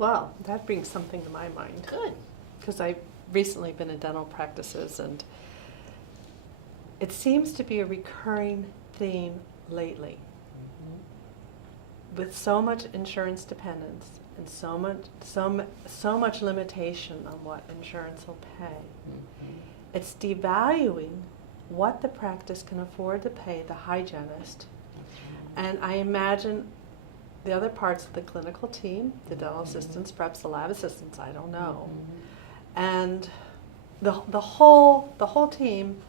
Well, that brings something to my mind. Good. Because I've recently been in dental practices, and it seems to be a recurring theme lately. With so much insurance dependence and so much limitation on what insurance will pay, it's devaluing what the practice can afford to pay the hygienist. And I imagine the other parts of the clinical team, the dental assistants, perhaps the lab assistants, I don't know, and the whole team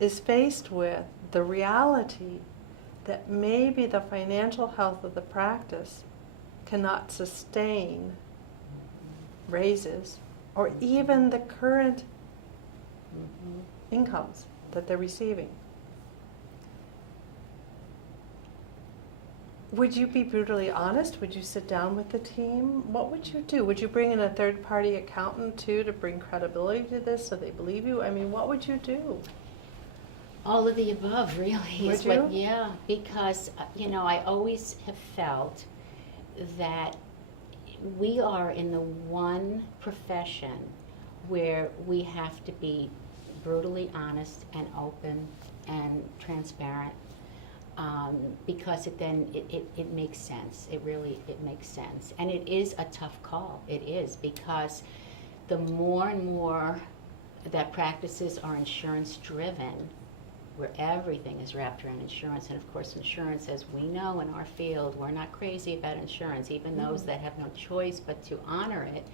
is faced with the reality that maybe the financial health of the practice cannot sustain raises or even the current incomes that they're receiving. Would you be brutally honest? Would you sit down with the team? What would you do? Would you bring in a third-party accountant too to bring credibility to this so they believe you? I mean, what would you do? All of the above, really. Would is what, you? yeah, because, I always have felt that we are in the one profession where we have to be brutally honest and open and transparent, because it makes sense. It makes sense. And it is a tough call. It is, because the more and more that practices are insurance driven, where everything is wrapped around insurance. And of course, insurance, as we know in our field, we're not crazy about insurance, even those that have no choice but to honor it.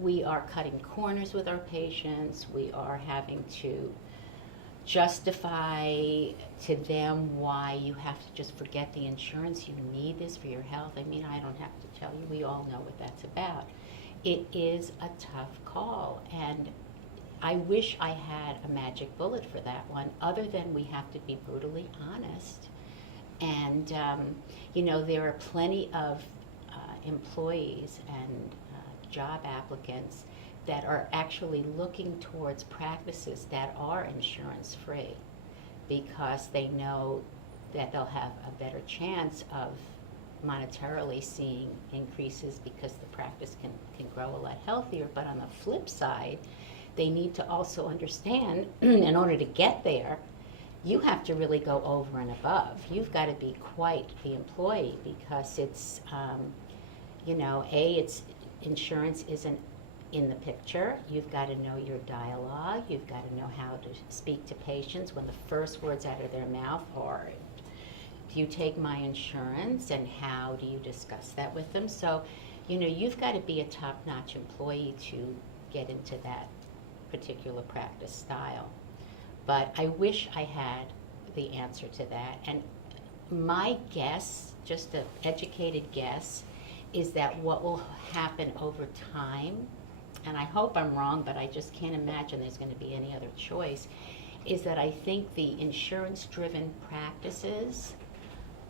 We are cutting corners with our patients. We are having to justify to them why you have to just forget the insurance. You need this for your health. I mean, I don't have to tell you. We all know what that's about. It is a tough call, and I wish I had a magic bullet for that one, other than we have to be brutally honest. And, there are plenty of employees and job applicants that are actually looking towards practices that are insurance-free, because they know that they'll have a better chance of monetarily seeing increases because the practice can grow a lot healthier. But on the flip side, they need to also understand, in order to get there, you have to really go over and above. You've got to be quite the employee, because it's, it's insurance isn't in the picture. You've got to know your dialogue. You've got to know how to speak to patients when the first words out of their mouth are, do you take my insurance, and how do you discuss that with them? So, you've got to be a top-notch employee to get into that particular practice style. But I wish I had the answer to that. And my guess, just an educated guess, is that what will happen over time, and I hope I'm wrong, but I just can't imagine there's going to be any other choice, is that I think the insurance-driven practices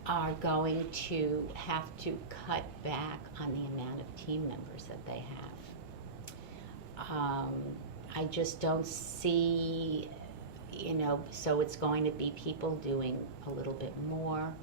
are going to have to cut back on the amount of team members that they have. I just don't see, so it's going to be people doing a little bit more